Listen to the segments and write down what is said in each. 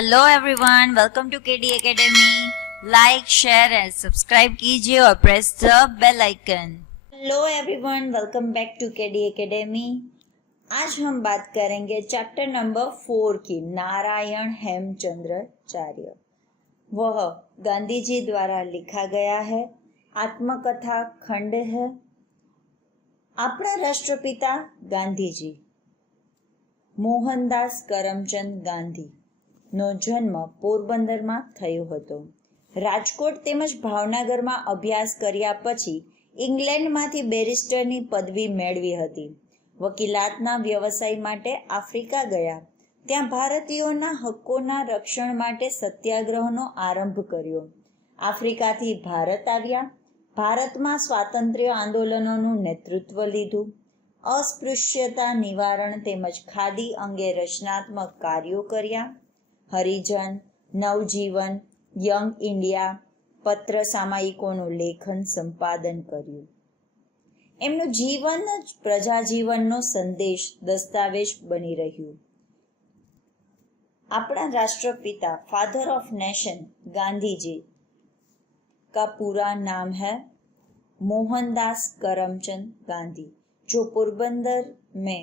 Hello everyone, welcome to KD academy. Like, share and subscribe कीजिए और press the bell icon. Hello everyone, welcome back to KD academy. आज हम बात करेंगे chapter number 4 की, नारायण हेमचंद्राचार्य। वह गांधी जी द्वारा लिखा गया है, आत्मकथा खंड है। अपना राष्ट्रपिता गांधीजी મોહનદાસ કરમચંદ ગાંધીનો જન્મ પોરબંદરમાં થયો હતો. રાજકોટ તેમજ ભાવનગરમાં અભ્યાસ કર્યા પછી ઇંગ્લેન્ડમાંથી બેરિસ્ટરની પદવી મેળવી હતી. વકીલાતના વ્યવસાય માટે આફ્રિકા ગયા. ત્યાં ભારતીયોના હકોના રક્ષણ માટે સત્યાગ્રહનો આરંભ કર્યો. આફ્રિકાથી ભારત આવ્યા. ભારતમાં સ્વાતંત્ર્ય આંદોલનોનું નેતૃત્વ લીધું. અસ્પૃશ્યતા નિવારણ તેમજ ખાદી અંગે રચનાત્મક કાર્યો કર્યા. હરિજન, નવજીવન, યંગ ઇન્ડિયા પત્ર સામયિકોનું લેખન સંપાદન કર્યું. એમનું જીવન જ પ્રજાજીવનનો સંદેશ દસ્તાવેજ બની રહ્યું. આપણા રાષ્ટ્રપિતા father of nation Gandhi ji का पूरा नाम है मोहनदास करमचंद गांधी, जो पोरबंदर में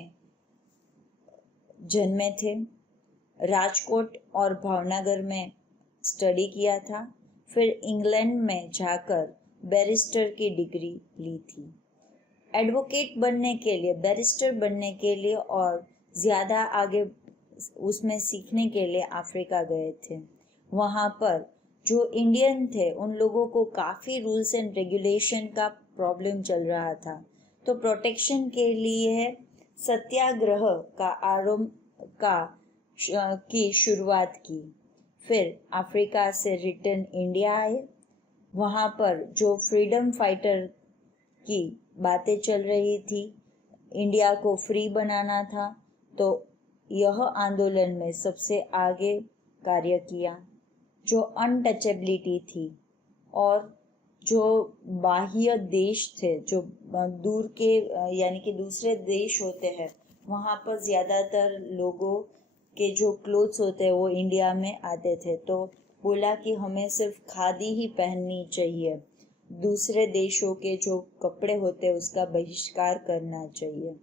जन्मे थे. राजकोट और भावनगर में स्टडी किया था. फिर इंग्लैंड में जाकर बैरिस्टर की डिग्री ली थी. एडवोकेट बनने के लिए, बैरिस्टर बनने के लिए और ज़्यादा आगे उसमें सीखने के लिए अफ्रीका गए थे. वहाँ पर जो इंडियन थे उन लोगों को काफ़ी रूल्स एंड रेगुलेशन का प्रॉब्लम चल रहा था, तो प्रोटेक्शन के लिए सत्याग्रह का की शुरुआत की. फिर अफ्रीका से रिटर्न इंडिया आए. वहाँ पर जो फ्रीडम फाइटर की बातें चल रही थी, इंडिया को फ्री बनाना था, तो यह आंदोलन में सबसे आगे कार्य किया. जो अनटचेबिलिटी थी और जो बाह्य देश थे, जो दूर के यानी कि दूसरे देश होते हैं, वहाँ पर ज़्यादातर लोगों के जो क्लोथ्स होते हैं वो इंडिया में आते थे. तो बोला कि हमें सिर्फ खादी ही पहननी चाहिए, दूसरे देशों के जो कपड़े होते हैं उसका बहिष्कार करना चाहिए.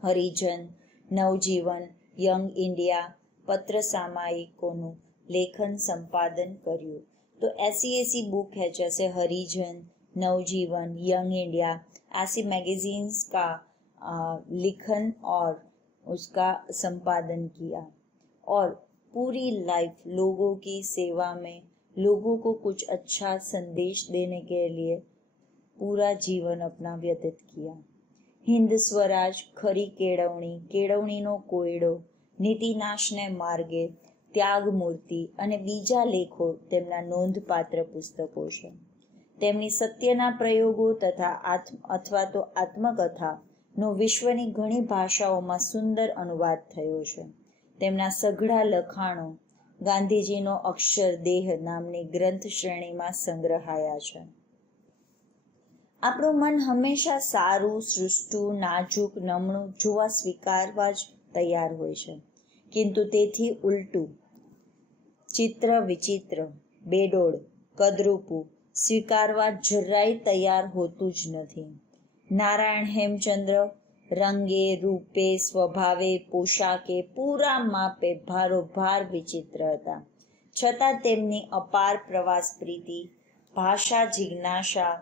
हरिजन, नवजीवन, यंग इंडिया पत्र सामयिकोનું लेखन संपादन કર્યું. तो ऐसी बुक है जैसे हरिजन, नवजीवन, यंग इंडिया, ऐसी मैगजीन्स का लिखन और उसका संपादन किया और पूरी लाइफ लोगों की सेवा में, लोगों को कुछ अच्छा संदेश देने के लिए पूरा जीवन अपना व्यतीत किया. हिंद स्वराज, खरी केळवणी, केळवણીનો કોયડો, નીતિનાશને માર્ગે, ત્યાગમૂર્તિ અને બીજા લેખો તેમના નોંધપાત્ર પુસ્તકો છે. તેમની સત્યના પ્રયોગો તથા અથવા તો આત્મકથાનો વિશ્વની ઘણી ભાષાઓમાં સુંદર અનુવાદ થયો છે. તેમના સઘળા લખાણો ગાંધીજીનો અક્ષર દેહ નામની ગ્રંથ શ્રેણીમાં સંગ્રહાયા છે. આપણું મન હંમેશા સારું, સૃષ્ટું, નાજુક, નમણું જોવા સ્વીકારવા જ તૈયાર હોય છે, કિંતુ તેથી ઉલટું, ચિત્ર વિચિત્ર, બેડોળ, કદરૂપું સ્વીકારવા જરાય તૈયાર હોતું જ નથી. નારાયણ હેમચંદ્ર રંગે, રૂપે, સ્વભાવે, પોશાકે, પૂરા માપે ભારોભાર વિચિત્ર હતા. છતાં તેમની અપાર પ્રવાસ પ્રીતિ, ભાષા જિજ્ઞાસા,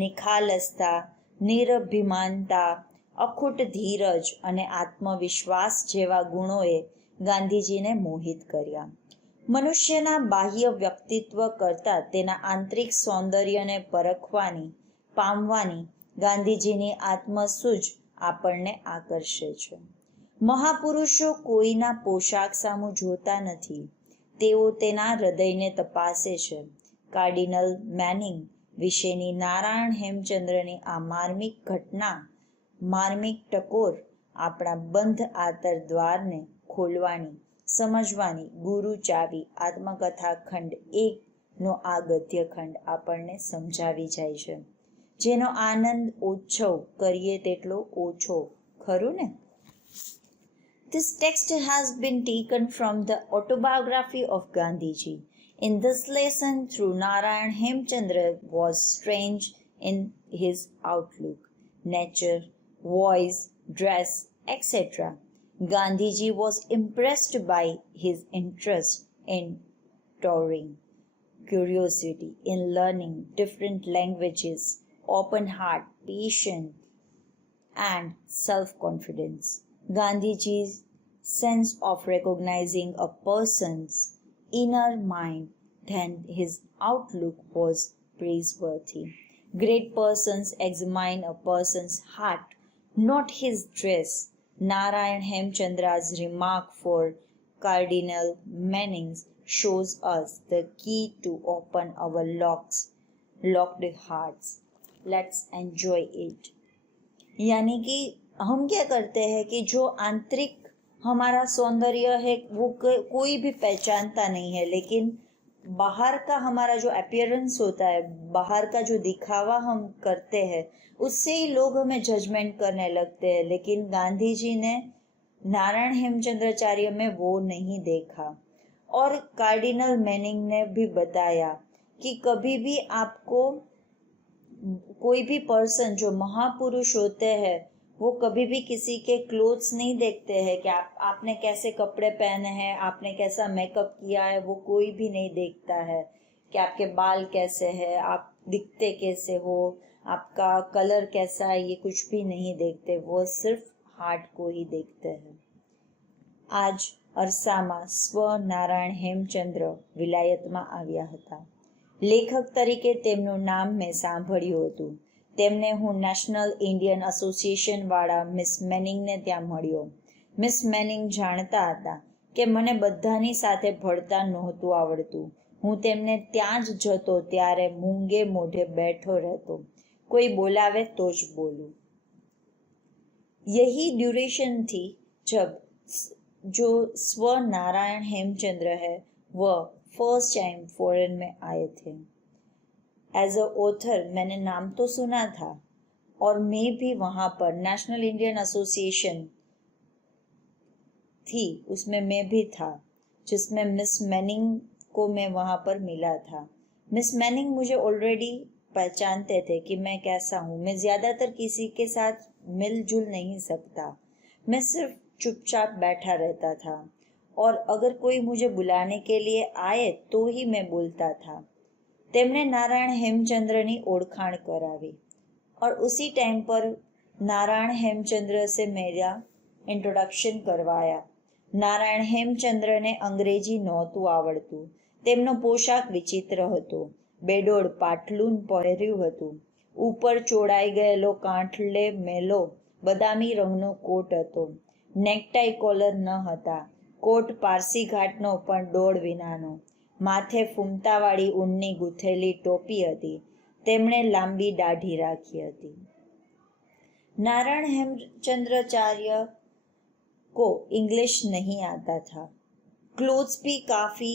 નિખાલસતા, નિરભિમાનતા, અખૂટ ધીરજ અને આત્મવિશ્વાસ જેવા ગુણોએ ગાંધીજીને મોહિત કર્યા. મનુષ્યના બાહ્ય વ્યક્તિત્વ કરતાં તેના આંતરિક સૌંદર્યને પરખવાની, પામવાની ગાંધીજીની આત્મસૂઝ આપણને આકર્ષે છે. મહાપુરુષો કોઈના પોશાક સામું જોતા નથી, તેઓ તેના હૃદયને તપાસે છે. કાર્ડિનલ મેનિંગ વિશેની નારાયણ હેમચંદ્રની આ માર્મિક ઘટના, માર્મિક ટકોર આપણા બંધ આંતર દ્વારને ખોલવાની, સમજવાની ગુરુ ચાવી આત્મકથા ખંડ 1નો આ ગદ્યખંડ આપણને સમજાવી જાય છે, જેનો આનંદ ઓછો કરીએ તેટલો ઓછો, ખરું ને? This text has been taken from the autobiography of Gandhiji. In this lesson, through Narayan Hemchandra was strange in his outlook, nature, voice, dress, etc. Gandhiji was impressed by his interest in touring, curiosity in learning different languages, open heart, patience, and self confidence. Gandhiji's sense of recognizing a person's inner mind then his outlook was praiseworthy. Great persons examine a person's heart, not his dress. Narayan Hemchandra's remark for Cardinal Manning shows us the key to open our locked hearts. Let's enjoy it. यानी कि हम क्या करते हैं कि जो आंतरिक हमारा सौंदर्य है वो कोई भी पहचानता नहीं है, लेकिन बाहर का हमारा जो अपीयरेंस होता है, बाहर का जो दिखावा हम करते हैं, उससे ही लोग हमें जजमेंट करने लगते हैं। लेकिन गांधी जी ने नारायण हेमचंद्राचार्य में वो नहीं देखा। और कार्डिनल मैनिंग ने भी बताया कि कभी भी आपको कोई भी पर्सन जो महापुरुष होते हैं वो कभी भी किसी के क्लोथ्स नहीं देखते हैं कि आपने कैसे कपड़े पहने हैं, आपने कैसा मेकअप किया है, वो कोई भी नहीं देखता है कि आपके बाल कैसे हैं, आप दिखते कैसे हो, आपका कलर कैसा है, ये कुछ भी नहीं देखते। वो सिर्फ हार्ट को ही देखते हैं। आज અરસામાં સ્વનારાયણ હેમચંદ્ર વિલાયતમાં આવ્યા હતા। લેખક તરીકે તેમનું નામ મેં સાંભળ્યું હતું। તેમને હું નેશનલ ઇન્ડિયન એસોસિએશનવાળા મિસ મેનિંગને ત્યાં મળ્યો। મિસ મેનિંગ જાણતા હતા કે મને બધાની સાથે ભળતા નહોતું આવડતું। હું તેમને ત્યાં જ જતો ત્યારે મૂંગે મોઢે બેઠો રહેતો। કોઈ બોલાવે તો જ બોલું। यही ड्यूरेशन थी जब जो स्व नारायण हेमचंद्र है वह फर्स्ट टाइम फॉरेन में आए थे। एज अ ऑथर मैंने नाम तो सुना था और मैं भी वहाँ पर नेशनल इंडियन एसोसिएशन थी, उसमें मैं भी था, जिसमें मिस मैनिंग को मैं वहाँ पर मिला था। मिस मैनिंग मुझे ऑलरेडी पहचानते थे कि मैं कैसा हूँ। मैं ज़्यादातर किसी के साथ मिलजुल नहीं सकता, मैं सिर्फ चुपचाप बैठा रहता था और अगर कोई मुझे बुलाने के लिए आए तो ही मैं बोलता था। तेमने नारायण हेमचंद्रनी ओळखाण करावी और उसी टाइम पर नारायण हेमचंद्र से मेरा इंट्रोडक्शन करवाया। नारायण हेमचंद्रने अंग्रेजी नહોતું આવડતું। તેમનો પોશાક વિચિત્ર હતો। બેડોળ પાટલું પહેર્યું હતું। ઉપર ચોડાઈ ગયેલો કાંઠલે મેલો બદામી રંગનો કોટ હતો। નેકટાઈ કોલર ન હતા। કોટ પારસી ઘાટનો પણ ડોળ વિનાનો। માથે ફૂમતાવાળી ઊનની ગૂંથેલી ટોપી હતી। તેમણે લાંબી દાઢી રાખી હતી। नारायण हेमचंद्राचार्य को इंग्लिश नहीं आता था। क्लोथ्स भी काफ़ी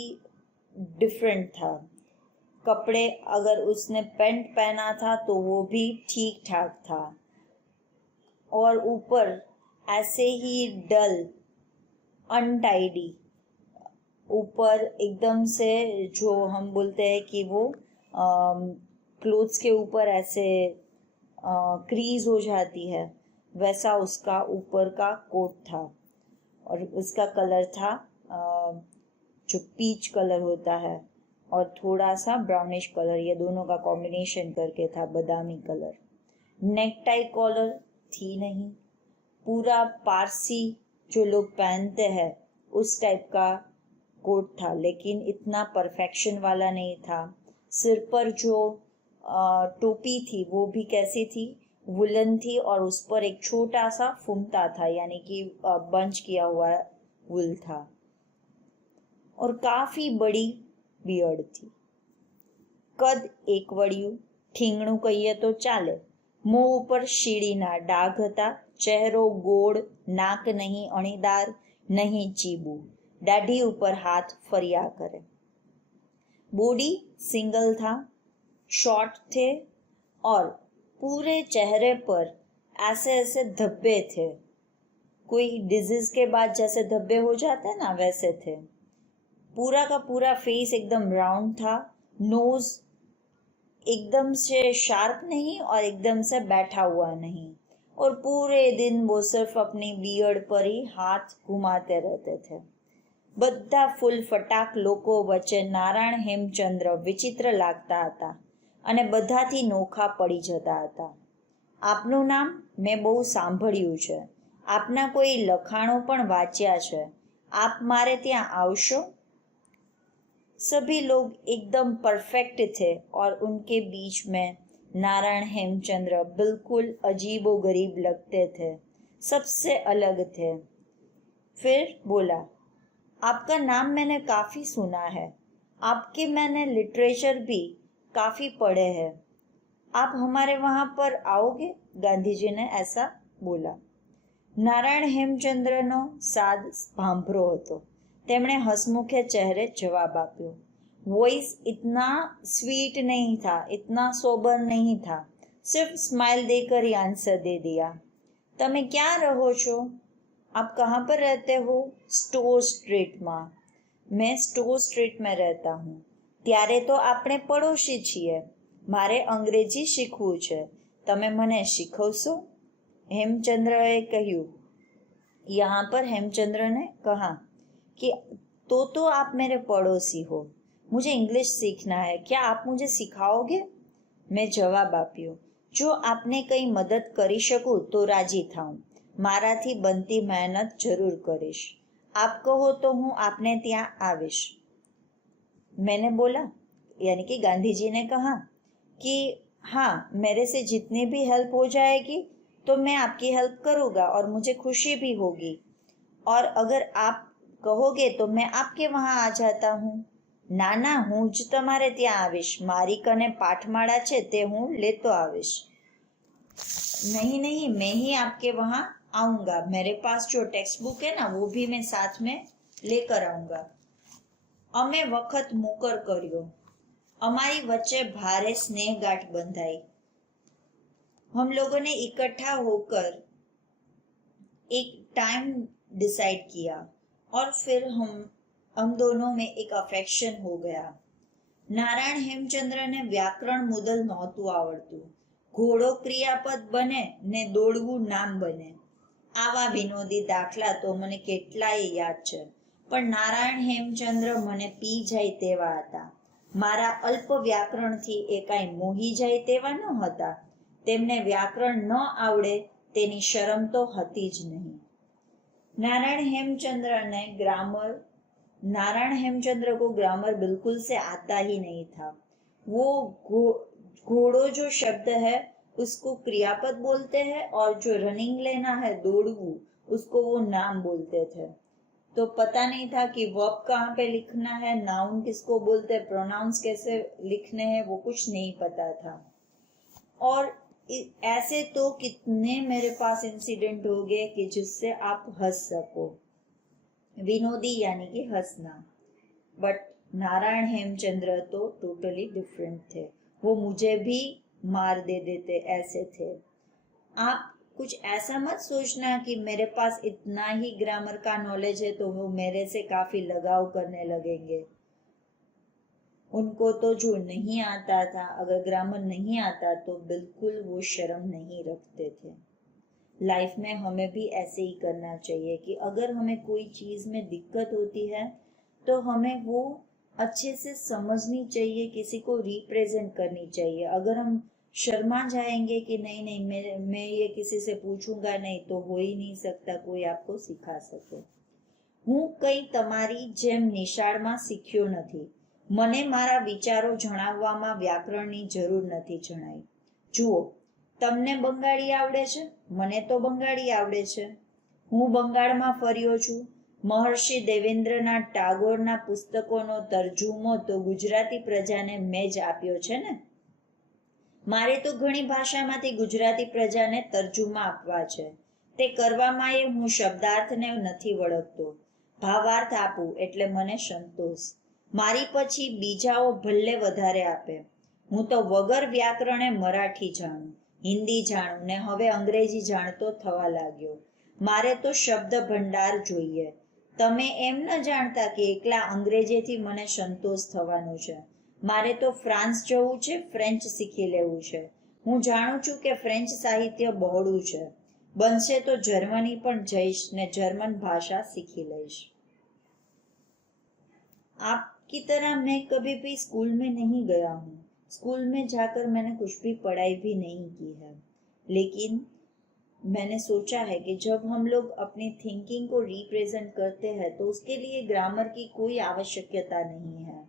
डिफरेंट था। कपड़े अगर उसने पैंट पहना था तो वो भी ठीक ठाक था और ऊपर ऐसे ही डल अनटाइडी, ऊपर एकदम से जो हम बोलते हैं कि वो क्लोथ्स के ऊपर ऐसे क्रीज हो जाती है, वैसा उसका ऊपर का कोट था और उसका कलर था जो पीच कलर होता है और थोड़ा सा ब्राउनिश कलर, ये दोनों का कॉम्बिनेशन करके था बादामी कलर। नेकटाई कॉलर थी नहीं, पूरा पारसी जो लोग पहनते हैं उस टाइप का कोट था, लेकिन इतना परफेक्शन वाला नहीं था। सिर पर जो टोपी थी वो भी कैसी थी, वुलन थी और उस पर एक छोटा सा फुमता था, यानी कि बंच किया हुआ वुल था और काफ़ी बड़ी बियर्ड थी। कद एक वड़िયું, ઠીંગણું કહીએ તો ચાલે। મોં ઉપર શીડીના ડાઘ હતા। ચહેરો ગોળ, નાક નહીં અણીદાર, નહીં ચીબું, દાઢી ઉપર હાથ ફર્યા કરે। बॉडी सिंगल था, शॉर्ट थे और पूरे चेहरे पर ऐसे ऐसे धब्बे थे। कोई डिजीज के बाद जैसे धब्बे हो जाते हैं ना, वैसे थे। पूरा का पूरा फेस एकदम राउंड था, नोज एकदम से शार्प नहीं और एकदम से बैठा हुआ नहीं, और पूरे दिन वो सिर्फ अपनी बियर्ड पर ही हाथ घुमाते रहते थे। બધા ફૂલ ફટાક લોકો વચ્ચે નારાયણ હેમચંદ્ર વિચિત્ર લાગતા હતા અને બધાથી નોખા પડી જતા હતા. આપનું નામ મેં બહુ સાંભળ્યું છે, આપના કોઈ લખાણો પણ વાંચ્યા છે, આપ મારે ત્યાં આવશો? सभी लोग एकदम परफेक्ट थे और उनके बीच में नारायण हेमचंद्र बिल्कुल अजीबोगरीब लगते थे, सबसे अलग थे. फिर बोला, आपका नाम मैंने काफ़ी सुना है, आपके मैंने लिटरेचर भी काफ़ी पढ़े हैं, आप हमारे वहाँ पर आओगे? गांधी जी ने ऐसा बोला. નારાયણ હેમચંદ્રનો સાદ ભાંભરો હતો. તેમણે હસમુખે ચહેરે જવાબ આપ્યો. वॉइस इतना स्वीट नहीं था, इतना सोबर नहीं था, सिर्फ स्माइल देकर ही आंसर दे दिया. તમે ક્યાં રહો છો? आप कहाँ पर रहते हो? स्टोर स्ट्रीट में. मैं स्टोर स्ट्रीट में रहता हूँ. ત્યારે તો આપણે પડોશી છીએ. મારે અંગ્રેજી શીખવું છે, તમે મને શીખવશો? हेमचंद्रએ કહ્યું. यहाँ पर हेमचंद्र ने कहा कि तो आप मेरे पड़ोसी हो, मुझे इंग्लिश सीखना है, क्या आप मुझे सिखाओगे? मैं जवाब आप्यो, जो आपने कई मदद કરી શકું તો રાજી થાઉં, મારાથી બનતી મહેનત જરૂર કરીશ. आप कहो तो हूँ आपने ત્યાં आविश. मैंने बोला, यानी कि गांधी जी ने कहा कि हाँ, मेरे से जितनी भी हेल्प हो जाएगी तो मैं आपकी हेल्प करूँगा और मुझे खुशी भी होगी, और अगर आप कहोगे तो मैं आपके वहाँ आ जाता हूँ. ना ना, હું જ તમારે ત્યાં આવીશ, મારી કને પાઠમાળા છે તે હું લેતો આવીશ. नहीं नहीं, मैं ही आपके वहाँ आऊँगा, मेरे पास जो टेक्स्ट बुक है ना वो भी मैं साथ में लेकर आऊँगा. અમે વખત મુકર કર્યો, અમારી વચ્ચે ભારે સ્નેહગાંઠ બંધાઈ. हम लोगों ने इकट्ठा होकर एक टाइम डिसाइड किया और फिर हम दोनों में एक अफेक्शन हो गया. નારાયણ હેમચંદ્રને વ્યાકરણ મુદલ નહોતું આવડતું. ઘોડો ક્રિયાપદ બને ને દોડવું નામ બને, આવા વિનોદી દાખલા તો મને કેટલાય યાદ છે, પણ નારાયણ હેમચંદ્ર મને પી જાય તેવા હતા. મારા અલ્પ વ્યાકરણથી એ કાંઈ મોહી જાય તેવા ન હતા. તેમને વ્યાકરણ ન આવડે તેની શરમ તો હતી જ નહીં. नारायण हेमचंद्र को ग्रामर बिल्कुल से आता ही नहीं था. वो घोड़ो जो शब्द है उसको क्रियापद बोलते हैं, और जो रनिंग लेना है दौड़વું उसको वो नाम बोलते थे. तो पता नहीं था कि वर्ब कहाँ पे लिखना है, नाउन किसको बोलते हैं, प्रोनाउंस कैसे लिखने हैं, वो कुछ नहीं पता था. और ऐसे तो कितने मेरे पास इंसिडेंट हो गए कि जिससे आप हंस सको. विनोदी यानी कि हंसना. बट नारायण हेमचंद्र तो टोटली डिफरेंट थे. वो मुझे भी मार दे देते, ऐसे थे. आप कुछ ऐसा मत सोचना कि मेरे पास इतना ही ग्रामर का नॉलेज है तो वो मेरे से काफी लगाव करने लगेंगे. उनको तो जो नहीं आता था, अगर ग्रामर नहीं आता तो बिल्कुल वो शर्म नहीं रखते थे. लाइफ में हमें भी ऐसे ही करना चाहिए कि अगर हमें कोई चीज़ में दिक्कत होती है तो हमें वो अच्छे से समझनी चाहिए, किसी को रिप्रेजेंट करनी चाहिए. अगर हम शर्मा जाएंगे कि नहीं नहीं मैं ये किसी से पूछूंगा नहीं, तो हो ही नहीं सकता कोई आपको सिखा सके. હું કંઈ તમારી જેમ નિશાળમાં શીખ્યો નથી. મને મારા વિચારો જણાવવામાં વ્યાકરણની જરૂર નથી જણાઈ. જુઓ, તમને બંગાળી આવડે છે, મને તો બંગાળી આવડે છે. હું બંગાળમાં ફર્યો છું. મહર્ષિ દેવેન્દ્રનાથ ટાગોરના પુસ્તકોનો તરજુમો તો ગુજરાતી પ્રજાને મેં જ આપ્યો છે ને. મારે તો ઘણી ભાષામાંથી ગુજરાતી પ્રજાને તરજુમા આપવા છે. તે કરવામાં હું શબ્દાર્થને નથી વળગતો. ભાવાર્થ આપું એટલે મને સંતોષ. મારી પછી બીજાઓ ભલે વધારે આપે. હું તો વગર વ્યાકરણે મરાઠી જાણું, હિન્દી જાણું ને હવે અંગ્રેજી જાણતો થવા લાગ્યો. મારે તો શબ્દ ભંડાર જોઈએ. તમે એમ ન જાણતા કે એકલા અંગ્રેજીથી મને સંતોષ થવાનો છે. મારે તો ફ્રાન્સ જવું છે, ફ્રેન્ચ શીખી લેવું છે. હું જાણું છું કે ફ્રેન્ચ સાહિત્ય બહોળું છે. બનશે તો જર્મની પણ જઈશ ને જર્મન ભાષા सीखी लईश. आपकी तरह मैं कभी भी स्कूल में नहीं गया हूँ. स्कूल में जाकर मैंने कुछ भी पढ़ाई भी नहीं की है, लेकिन मैंने सोचा है कि जब हम लोग अपनी थिंकिंग को रिप्रेजेंट करते हैं तो उसके लिए ग्रामर की कोई आवश्यकता नहीं है.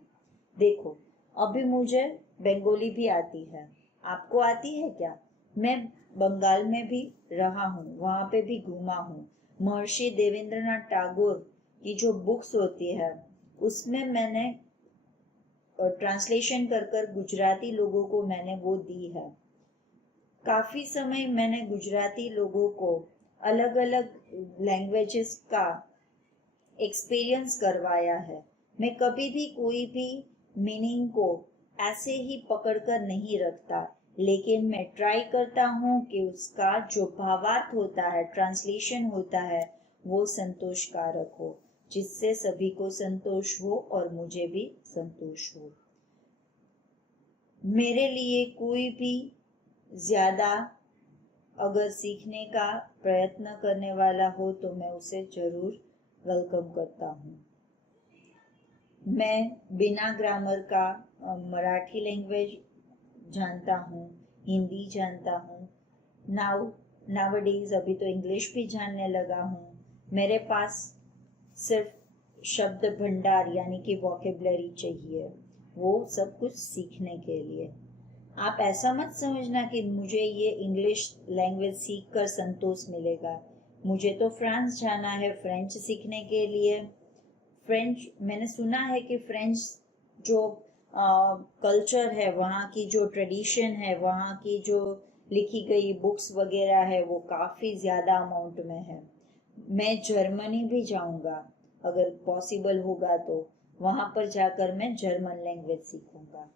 देखो, अभी मुझे बंगाली भी आती है. आपको आती है क्या? मैं बंगाल में भी रहा हूँ, वहाँ पे भी घूमा हूँ. महर्षि देवेंद्रनाथ टैगोर की जो बुक्स होती है उसमें मैंने ट्रांसलेशन कर कर गुजराती लोगों को मैंने वो दी है. काफ़ी समय मैंने गुजराती लोगों को अलग अलग लैंग्वेजेस का एक्सपीरियंस करवाया है. मैं कभी भी कोई भी मीनिंग को ऐसे ही पकड़कर नहीं रखता, लेकिन मैं ट्राई करता हूँ कि उसका जो भावार्थ होता है, ट्रांसलेशन होता है, वो संतोषकारक हो, जिससे सभी को संतोष हो और मुझे भी संतोष हो. मेरे लिए कोई भी ज़्यादा अगर सीखने का प्रयत्न करने वाला हो तो मैं उसे जरूर वेलकम करता हूँ. मैं बिना ग्रामर का मराठी लैंग्वेज जानता हूँ, हिंदी जानता हूँ. नाउअडेज अभी तो इंग्लिश भी जानने लगा हूँ. मेरे पास सिर्फ शब्द भंडार यानी कि वोकेबलरी चाहिए, वो सब कुछ सीखने के लिए. आप ऐसा मत समझना कि मुझे ये इंग्लिश लैंग्वेज सीख कर संतोष मिलेगा. मुझे तो फ्रांस जाना है फ्रेंच सीखने के लिए. फ्रेंच मैंने सुना है कि फ्रेंच जो कल्चर है, वहाँ की जो ट्रेडिशन है, वहाँ की जो लिखी गई बुक्स वगैरह है, वो काफ़ी ज़्यादा अमाउंट में है. मैं जर्मनी भी जाऊँगा अगर पॉसिबल होगा तो. वहाँ पर जाकर मैं जर्मन लैंग्वेज सीखूँगा.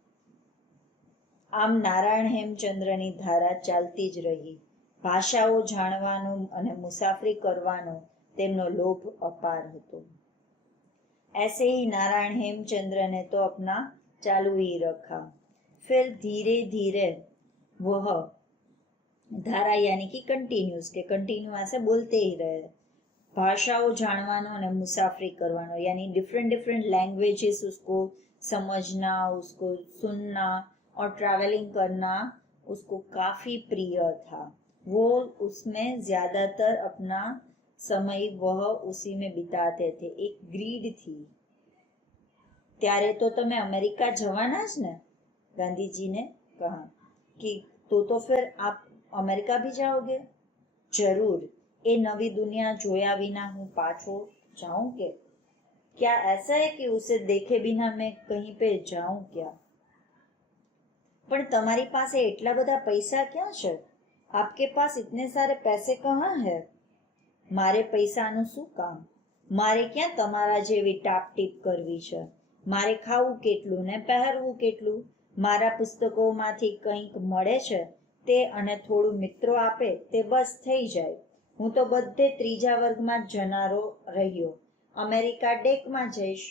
આમ નારાયણ હેમચંદ્રની ધારા ચાલતી જ રહી. ભાષાઓ જાણવાનો અને મુસાફરી કરવાનો તેમનો લોભ અપાર હતો. ऐसे ही नारायण हेमचंद्र ने तो अपना चालू ही रखा. फिर धीरे धीरे वह धारा यानी कि कंटिन्यूस के कंटिन्यू ऐसे बोलते ही रहे. भाषाओं जानवानो અને मुसाफरी करवानो यानी डिफरेंट डिफरेंट लैंग्वेजेस उसको समझना, उसको सुनना और ट्रैवलिंग करना उसको काफ़ी प्रिय था. वो उसमें ज़्यादातर अपना समय वह उसी में बिताते थे. एक ग्रीड थी. ત્યારે તો તમે अमेरिका જવાના જ ને? गांधी ने कहा कि तो फिर आप अमेरिका भी जाओगे? जरूर. ये नवी दुनिया जोया बिना हूँ पाछो जाऊं के? क्या ऐसा है कि उसे देखे बिना मैं कहीं पे जाऊं क्या? पर तुम्हारी पासे इतना बड़ा पैसा क्या है? आपके पास इतने सारे पैसे कहाँ है? मारे पैसाનું શું કામ? મારે ક્યાં તમારા જેવી ટાપટીપ કરવી છે? મારે ખાવું કેટલું ને પહેરવું કેટલું? મારા પુસ્તકોમાંથી કંઈક મળે છે તે અને થોડું મિત્રો આપે તે બસ થઈ જાય. હું તો બધે ત્રીજા વર્ગમાં જનારો રહ્યો. અમેરિકા ડેકમાં જઈશ.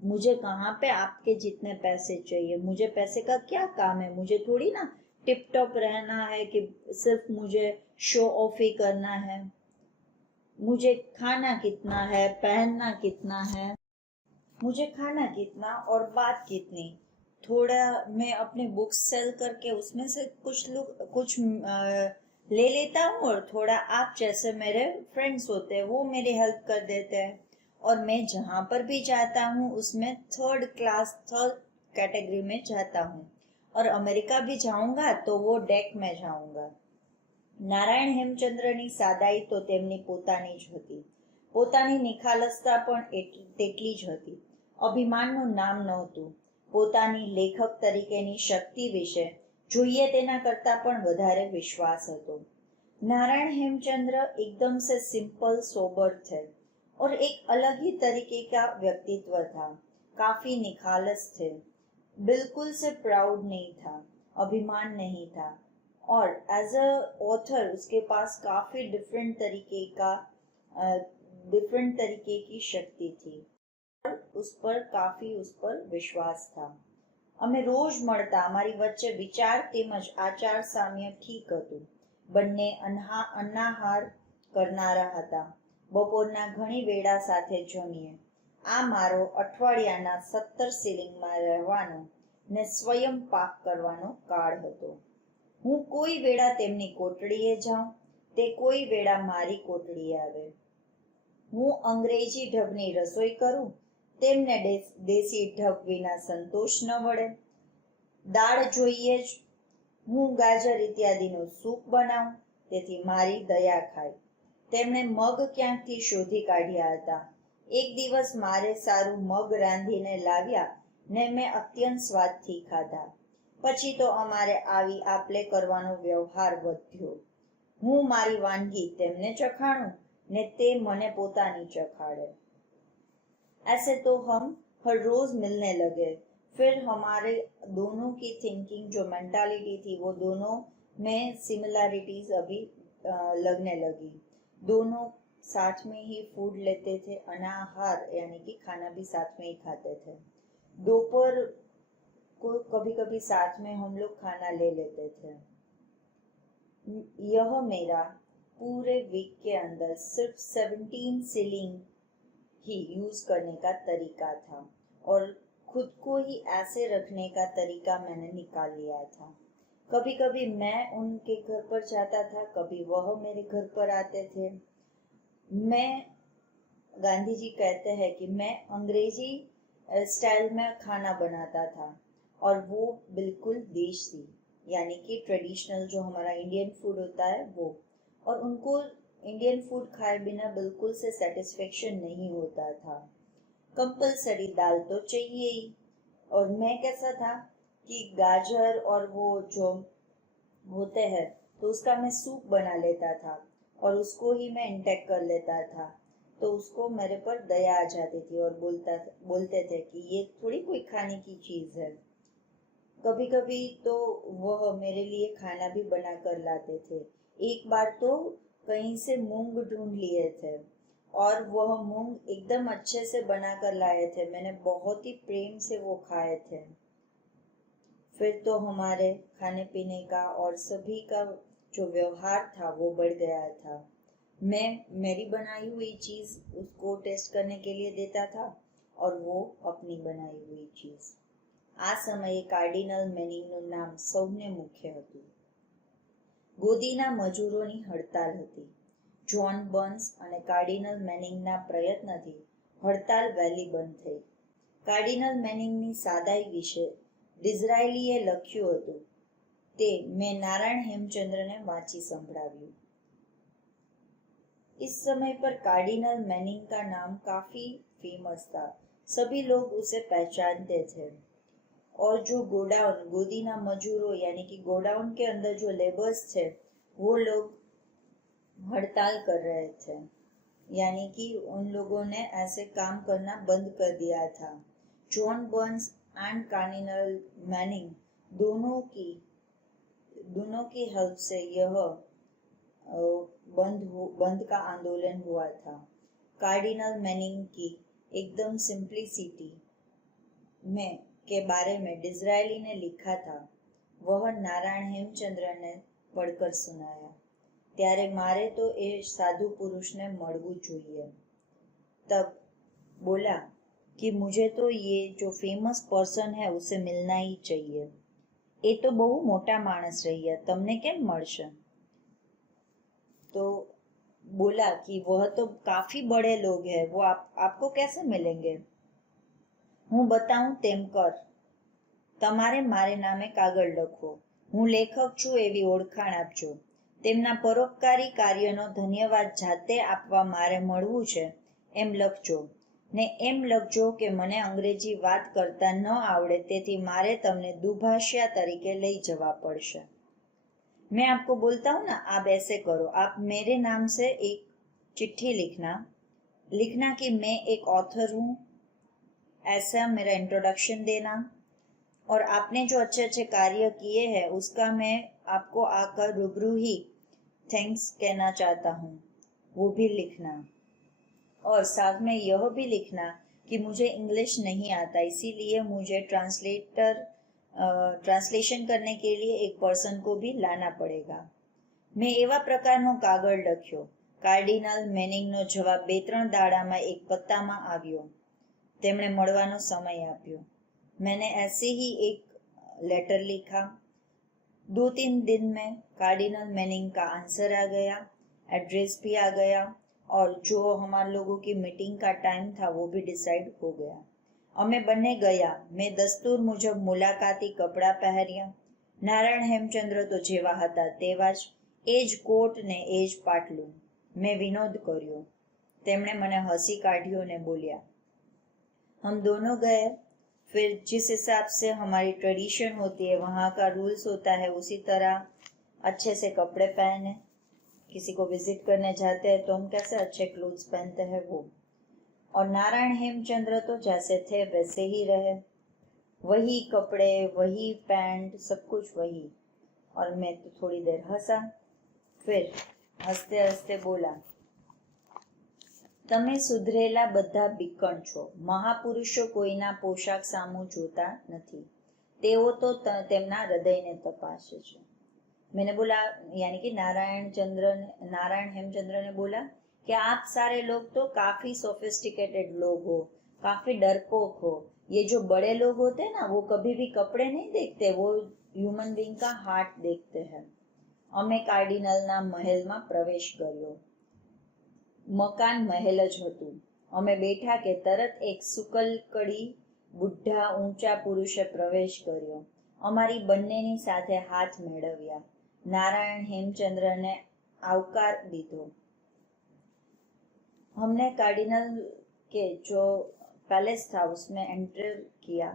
मुझे कहाँ पे आपके जितने पैसे चाहिए? मुझे पैसे का क्या काम है? मुझे थोड़ी ना टिप टॉप रहना है कि सिर्फ मुझे शो ऑफ ही करना है. मुझे खाना कितना है, पहनना कितना है, मुझे खाना कितना और बात कितनी. थोड़ा मैं अपने बुक्स सेल करके उसमें से कुछ ले लेता हूँ और थोड़ा आप जैसे मेरे फ्रेंड्स होते हैं वो मेरी हेल्प कर देते हैं. और मैं जहाँ पर भी जाता हूँ उसमें थर्ड कैटेगरी में जाता हूँ. और अमेरिका भी जाऊँगा तो वो डेक में जाऊँगा. નારાયણ હેમચંદ્રની સાદાઈ તો તેમની પોતાની જ હતી. પોતાની નિખાલસતા પણ તેટલી જ હતી. અભિમાનનું નામ નહોતું. પોતાની લેખક તરીકેની શક્તિ વિશે જોઈએ તેના કરતાં પણ વધારે વિશ્વાસ હતો. नारायण हेमचंद्र एकदम से सिंपल सोबर थे और एक अलग ही तरीके का व्यक्तित्व था. काफी निखालस थे. बिल्कुल से प्राउड नहीं था, अभिमान नहीं था और एज अ ऑथर उसके पास काफ़ी डिफरेंट तरीके की शक्ति थी, उस पर विश्वास था। અમે રોજ મળતા, અમારી વચ્ચે વિચાર તેમજ આચાર સામ્ય ઠીક હતું. બંને અનાહાર કરનારા હતા. બપોરના ઘણી વેળા સાથે જમીએ. આ મારો અઠવાડિયાના 17 સિલિંગમાં રહેવાનો ને સ્વયં પાક કરવાનો કાળ હતો. હું કોઈ વેળા તેમની કોટડીએ જાઉં, તે કોઈ વેળા મારી કોટડીએ આવે. હું અંગ્રેજી ઢબની રસોઈ કરું, તેમને દેશી ઢબ વિના સંતોષ ન વળે. દાળ જોઈએ જ. હું ગાજર ઇત્યાદિનું સૂપ બનાવું, તેથી મારી દયા ખાય. તેમણે મગ ક્યાંકથી શોધી કાઢ્યા હતા. એક દિવસ મારે સારું મગ રાંધીને લાવ્યા ને મેં અત્યંત સ્વાદથી ખાધા. પછી તો અમારે આવી આપલે કરવાનો વ્યવહાર વધ્યો. હું મારી વાનગી તેમને ચખાણું ને તે મને પોતાની ચખાડે. ऐसे तो हम हर रोज मिलने लगे. फिर हमारे दोनों की थिंकिंग, जो मेंटालिटी थी, वो दोनों में सिमिलरिटीज अभी लगने लगी. दोनों साथ में ही फूड लेते थे, अनाहार यानी कि खाना भी साथ में ही खाते थे. दोपहर को कभी कभी साथ में हम लोग खाना ले लेते थे. यह मेरा पूरे वीक के अंदर सिर्फ 17 सिलिंग ही यूज करने का तरीका था और खुद को ही ऐसे रखने का तरीका मैंने निकाल लिया था. कभी कभी मैं उनके घर पर जाता था, कभी वह मेरे घर पर आते थे. गांधी जी कहते हैं कि मैं अंग्रेजी स्टाइल में खाना बनाता था और वो बिल्कुल देसी, यानी कि ट्रेडिशनल जो हमारा इंडियन फूड होता है वो. और उनको इंडियन फूड खाए बिना बिल्कुल से सेटिस्फेक्शन नहीं होता था. कंपलसरी दाल तो चाहिए ही. और मैं कैसा था कि गाजर और वो जो होते हैं तो उसका मैं सूप बना लेता था और उसको ही मैं इंटेक कर लेता था. तो उसको मेरे पर दया आ जाती थी और बोलते थे कि ये थोड़ी कोई खाने की चीज है. कभी कभी तो वह मेरे लिए खाना भी बना कर लाते थे. एक बार तो कहीं से मूंग ढूंढ लिए थे और वह मूंग एकदम अच्छे से बना कर लाए थे. मैंने बहुत ही प्रेम से वो खाए थे. फिर तो हमारे खाने पीने का और सभी का जो व्यवहार था वो बढ़ गया था. मैं मेरी बनाई हुई चीज उसको टेस्ट करने के लिए देता था और वो अपनी बनाई हुई चीज. આ સમયે કાર્ડિનલ મેનિંગનું નામ સૌને મુખ્ય હતું. ગોદીના મજૂરોની હડતાલ હતી. જ્હોન બર્ન્સ અને કાર્ડિનલ મેનિંગના પ્રયત્નથી હડતાલ વહેલી બંધ થઈ. કાર્ડિનલ મેનિંગની સાદાઈ વિશે ડિઝરાયલીએ લખ્યું હતું. તે મેં નારાયણ હેમચંદ્રને વાંચી સંભળાવ્યું. इस समय पर कार्डिनल मैनिंग का नाम काफी फेमस था. सभी लोग उसे पहचानते थे. और जो गोदीना मजूरों यानी कि गोडाउन के अंदर जो लेबर्स थे वो लोग हड़ताल कर रहे थे, यानी कि उन लोगों ने ऐसे काम करना बंद कर दिया था. John Burns and cardinal Manning दोनों की हेल्प से यह बंद का आंदोलन हुआ था. कार्डिनल मैनिंग की एकदम सिंप्लिसिटी में के बारे में डिज़रायली ने लिखा था. वह नारायण हेमचंद्र ने पढ़कर सुनाया. ત્યારે મારે તો એ સાधु पुरुष ने મળવું જોઈએ. तब बोला कि मुझे तो ये जो फेमस पर्सन है उसे मिलना ही चाहिए. એ તો બહુ મોટા માણસ રહ્યા, તમને કેમ મળશે? तो बोला कि वह तो काफी बड़े लोग हैं, वो आपको कैसे मिलेंगे? હું બતાવું તેમ કર. તમારે મારે નામે કાગળ લખવો. હું લેખક છું એવી ઓળખાણ આપજો. તેમના પરોપકારી કાર્યનો ધન્યવાદ જાતે આપવા મારે મળવું છે એમ લખજો. ને એમ લખજો કે મને અંગ્રેજી વાત કરતા ન આવડે તેથી मारे તમને दुभाषिया तरीके લઈ જવા પડશે. मैं आपको बोलता हूँ ना, आप ऐसे करो. आप मेरे नाम से एक चिट्ठी लिखना कि मैं एक ऑथर हूँ, ऐसा मेरा इंट्रोडक्शन देना और आपने जो अच्छे अच्छे कार्य किए हैं उसका मैं आपको आकर रूबरू ही थैंक्स कहना चाहता हूँ, वो भी लिखना। और साथ में यह भी लिखना कि मुझे इंग्लिश नहीं आता, इसीलिए मुझे ટ્રાન્સલેશન કરने के लिए एक पर्सन को भी लाना पड़ेगा। મેં એવા પ્રકારનો કાગળ લખ્યો। કાર્ડિનલ મેનિંગનો જવાબ 2-3 દાડામાં એક પત્તામાં આવ્યો। તેમણે મળવાનો સમય આપ્યો। मैंने ऐसे ही एक लेटर लिखा। 2-3 दिन में कार्डिनल मैनिंग का आंसर आ गया, एड्रेस भी आ गया और जो हमारे लोगों की मीटिंग का टाइम था वो भी डिसाइड हो गया। અમે બંને ગયા। મેં દસ્તુર મુજબ મુલાકાતી કપડાં પહેર્યા। નારાયણ હેમચંદ્ર તો જેવા હતા તેવા જ, એ જ કોટ ને એ જ પાટલું। મેં વિનોદ કર્યો। તેમણે મને હસી કાઢ્યો ને બોલ્યા, हम दोनों गए। फिर जिस हिसाब से हमारी ट्रेडिशन होती है, वहाँ का रूल्स होता है, उसी तरह अच्छे से कपड़े पहने। किसी को विजिट करने जाते हैं तो हम कैसे अच्छे क्लोथ्स पहनते हैं वो। और नारायण हेमचंद्र तो जैसे थे वैसे ही रहे, वही कपड़े, वही पैंट, सब कुछ वही। और मैं तो थोड़ी देर हंसा। फिर हंसते हंसते बोला, તમે સુધરેલા બધા બીકણ છો। મહાપુરુષો કોઈના પોશાક સામું જોતા નથી, તેઓ તો તેમના હૃદયને તપાસે છે। मैंने बोला, यानी कि नारायण हेमचंद्र ने बोला कि आप सारे लोग तो काफी सोफिस्टिकेटेड लोग हो, काफी डरपोक हो। ये जो बड़े लोग होते हैं ना, वो कभी भी कपड़े नहीं देखते, वो ह्यूमन बीइंग का हार्ट देखते हैं। અમે કાર્ડિનલના મહેલમાં પ્રવેશ કર્યો। મકાન મહેલ જ હતું। અમે બેઠા કે તરત એક સુકલકડી બુઢા ઊંચા પુરુષે પ્રવેશ કર્યો। અમારી બંનેની સાથે હાથ મેળવ્યા। નારાયણ हेमचंद्रને આવકાર દીધો। हमने कार्डिनल के जो पैलेस था उसमें एंटर किया।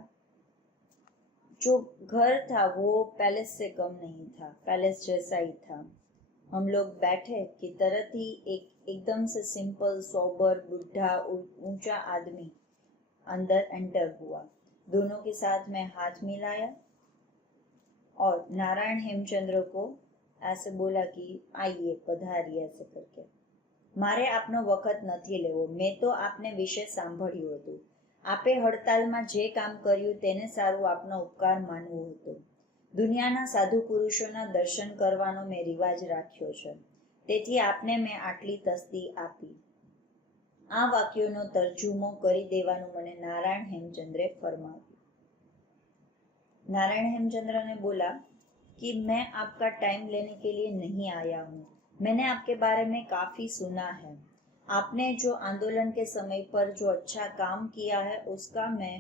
जो घर था वो पैलेस से कम नहीं था, पैलेस जैसा ही था। हम लोग बैठे कि तरत ही एकदम से सिंपल सोबर बुढ़ा ऊंचा आदमी अंदर एंटर हुआ। दोनों के साथ में हाथ मिलाया और नारायण हेमचंद्र को ऐसे बोला कि आइए पधारिए ऐसे करके। मारे आपनो वखत નથી લેવો, મેં તો આપને વિશે સાંભળ્યું હતું। આપે હડતાલમાં જે કામ કર્યું તેને સારું આપનો ઉપકાર માનવો હતો। દુનિયાના સાધુ પુરુષોના દર્શન કરવાનો મેં રિવાજ રાખ્યો છે, તેથી આપને મેં આટલી તસ્દી આપી। આ વાક્યોનો તર્જુમો કરી દેવાનું મને નારાયણ हेमचंद्रे ફરમાવ્યું। नारायण हेमचंद्र ने बोला कि मैं आपका टाइम लेने के लिए नहीं आया हूँ, मैंने आपके बारे में काफ़ी सुना है। आपने जो आंदोलन के समय पर जो अच्छा काम किया है उसका मैं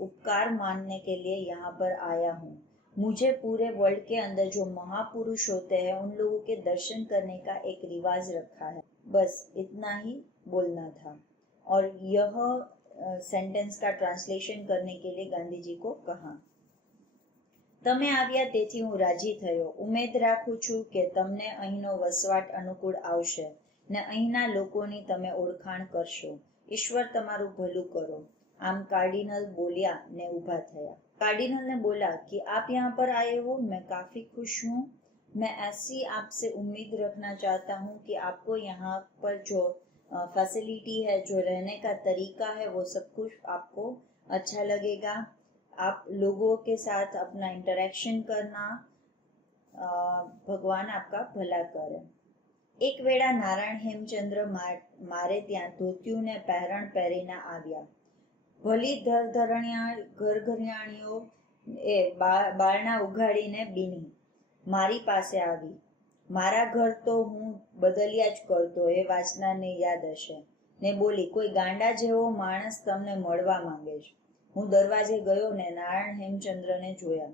उपकार मानने के लिए यहाँ पर आया हूँ। मुझे पूरे वर्ल्ड के अंदर जो महापुरुष होते हैं उन लोगों के दर्शन करने का एक रिवाज रखा है। बस इतना ही बोलना था। और यह सेंटेंस का ट्रांसलेशन करने के लिए गांधी जी को कहा। તમે આવ્યા તેથી હું રાજી થયો। ઉમેદ રાખું છું કે તમને અહીંનો વસવાટ અનુકૂળ આવશે ને અહીંના લોકોની તમે ઓળખાણ કરશો। ઈશ્વર તમારું ભલું કરો। આમ કાર્ડિનલ બોલ્યા ને ઊભા થયા। कार्डिनल ने बोला कि आप यहाँ पर आए हो, मैं काफ़ी खुश हूँ। मैं ऐसी आपसे उम्मीद रखना चाहता हूँ कि आपको यहाँ पर जो फैसिलिटी है, जो रहने का तरीका है, वो सब कुछ आपको अच्छा लगेगा। आप लोगों के साथ अपना इंटरेक्शन करना, भगवान आपका भला करे। एक वेळा नारायण हेमचंद्र मारे ત્યાં ધોતિયું ને પહેરણ પહેરીને આવ્યા। ભલી ઘરઘરિયાણીઓ એ બારણા ઉઘાડીને બીની મારી પાસે આવી। મારા ઘર તો હું બદલ્યા જ કરતો, એ વાંચનારને યાદ હશે, ને બોલી, કોઈ ગાંડા જેવો માણસ તમને મળવા માંગે છે। હું દરવાજે ગયો ને નારાયણ हेमचंद्रને જોયા।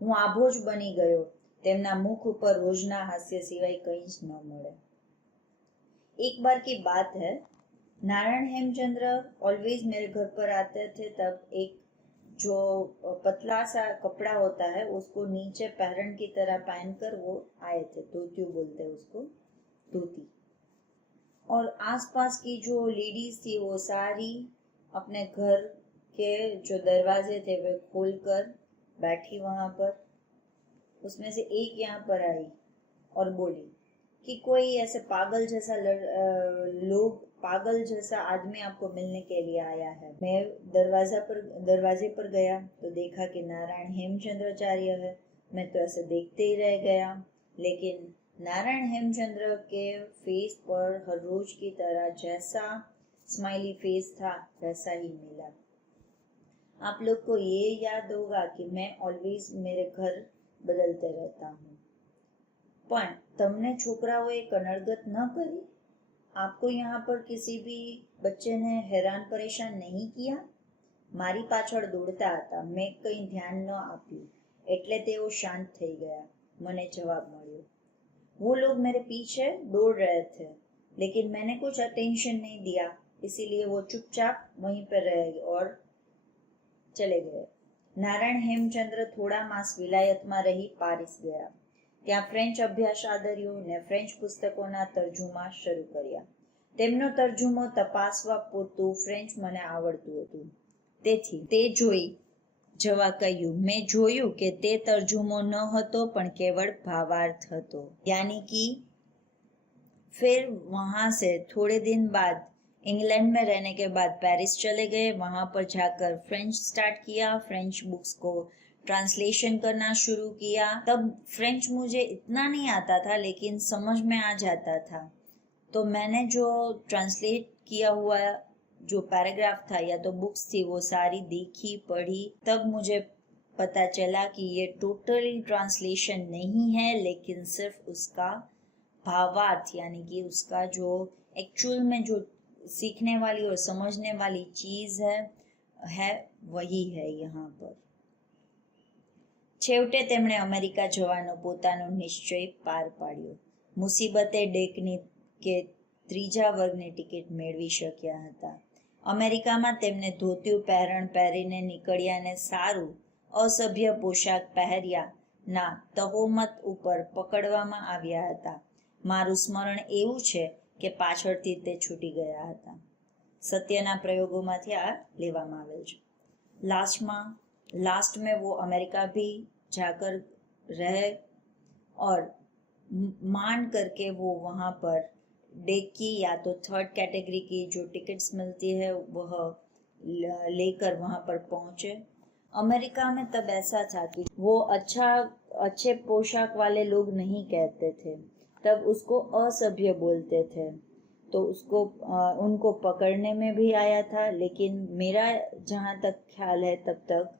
હું આભો જ બની ગયો। તેમના મુખ ઉપર રોજના હાસ્ય સિવાય કંઈ જ ન મળે। एक बार की बात है, नारायण हेमचंद्र ऑलवेज मेरे घर पर आते थे। तब एक जो पतला सा कपड़ा होता है उसको नीचे पहरण की तरह पहनकर वो आए थे। धोतियों बोलते हैं उसको, धोती। और आसपास की जो लेडीज थी वो सारी अपने घर के जो दरवाजे थे वे खोलकर बैठी वहां पर। उसमें से एक यहाँ पर आई और बोली कि कोई ऐसे पागल जैसा आदमी आपको मिलने के लिए आया है। मैं दरवाजे पर गया तो देखा कि नारायण हेमचंद्राचार्य है। मैं तो ऐसे देखते ही रह गया, लेकिन नारायण हेमचंद्र के फेस पर हर रोज की तरह जैसा स्माइली फेस था वैसा ही मिला। आप लोग को ये याद होगा कि मैं ऑलवेज मेरे घर बदलते रहता हूँ, પણ તમને છોકરાઓએ કનડગત ન કરી? आपको यहाँ पर किसी भी बच्चे ने हैरान परेशान नहीं किया? મારી પાછળ દોડતા હતા, મેં કંઈ ધ્યાન ન આપ્યું એટલે તેઓ શાંત થઈ ગયા। મને જવાબ મળ્યો, वो लोग मेरे पीछे दौड़ रहे थे लेकिन मैंने कुछ अटेंशन नहीं दिया, इसीलिए वो चुपचाप वहीं पर रह गए और चले गए। નારાયણ હેમચંદ્ર થોડા માસ વિલાયતમાં રહી પારિસ ગયા। ત્યાં ફ્રેન્ચ અભ્યાસ આદર્યો ને ફ્રેન્ચ પુસ્તકોના તર્જુમા શરૂ કર્યા। તેમનો તર્જુમો તપાસવા પૂરતું ફ્રેન્ચ મને આવડતું હતું, તેથી તે જોઈ જવા કહ્યું। મેં જોયું કે તે તર્જુમો ન હતો પણ કેવળ ભાવાર્થ હતો। यानी कि फिर वहां से थोड़े दिन बाद इंग्लैंड में रहने के बाद पेरिस चले गए। वहां पर जाकर फ्रेंच स्टार्ट किया, फ्रेंच बुक्स को ट्रांसलेशन करना शुरू किया। तब फ्रेंच मुझे इतना नहीं आता था लेकिन समझ में आ जाता था, तो मैंने जो ट्रांसलेट किया हुआ जो पैराग्राफ था या तो बुक्स थी वो सारी देखी पढ़ी। तब मुझे पता चला कि ये टोटली ट्रांसलेशन नहीं है लेकिन सिर्फ उसका भावार्थ यानी कि उसका जो एक्चुअल में जो सीखने वाली और समझने वाली चीज है वही है यहाँ पर। છેવટે તેમણે અમેરિકા જવાનો પોતાનો નિશ્ચય પાર પાડ્યો। મુસીબતે ડેકની કે ત્રીજા વર્ગની ટિકિટ મેળવી શક્યા હતા। અમેરિકામાં તેમને ધોતિયું પહેરીને નીકળ્યાને સારું અસભ્ય પોશાક પહેર્યાના તહોમત ઉપર પકડવામાં આવ્યા હતા। મારું સ્મરણ એવું છે કે પાછળથી તે છૂટી ગયા હતા। સત્યના પ્રયોગોમાંથી આ લેવામાં આવેલ છે। लास्ट में वो अमेरिका भी जाकर रहे और मान करके वो वहाँ पर डेक की या तो थर्ड कैटेगरी की जो टिकट्स मिलती है वह लेकर वहाँ पर पहुँचे। अमेरिका में तब ऐसा था कि वो अच्छे पोशाक वाले लोग नहीं कहते थे, तब उसको असभ्य बोलते थे, तो उनको पकड़ने में भी आया था। लेकिन मेरा जहाँ तक ख्याल है तब तक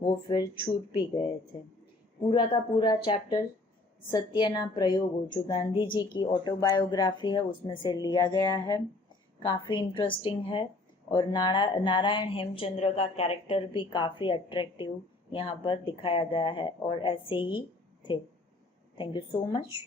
वो फिर छूट भी गए थे। पूरा का पूरा चैप्टर सत्यना प्रयोगों जो गांधी जी की ऑटोबायोग्राफी है उसमें से लिया गया है। काफ़ी इंटरेस्टिंग है और नारायण हेमचंद्र का कैरेक्टर भी काफ़ी अट्रैक्टिव यहाँ पर दिखाया गया है और ऐसे ही थे। Thank you so much.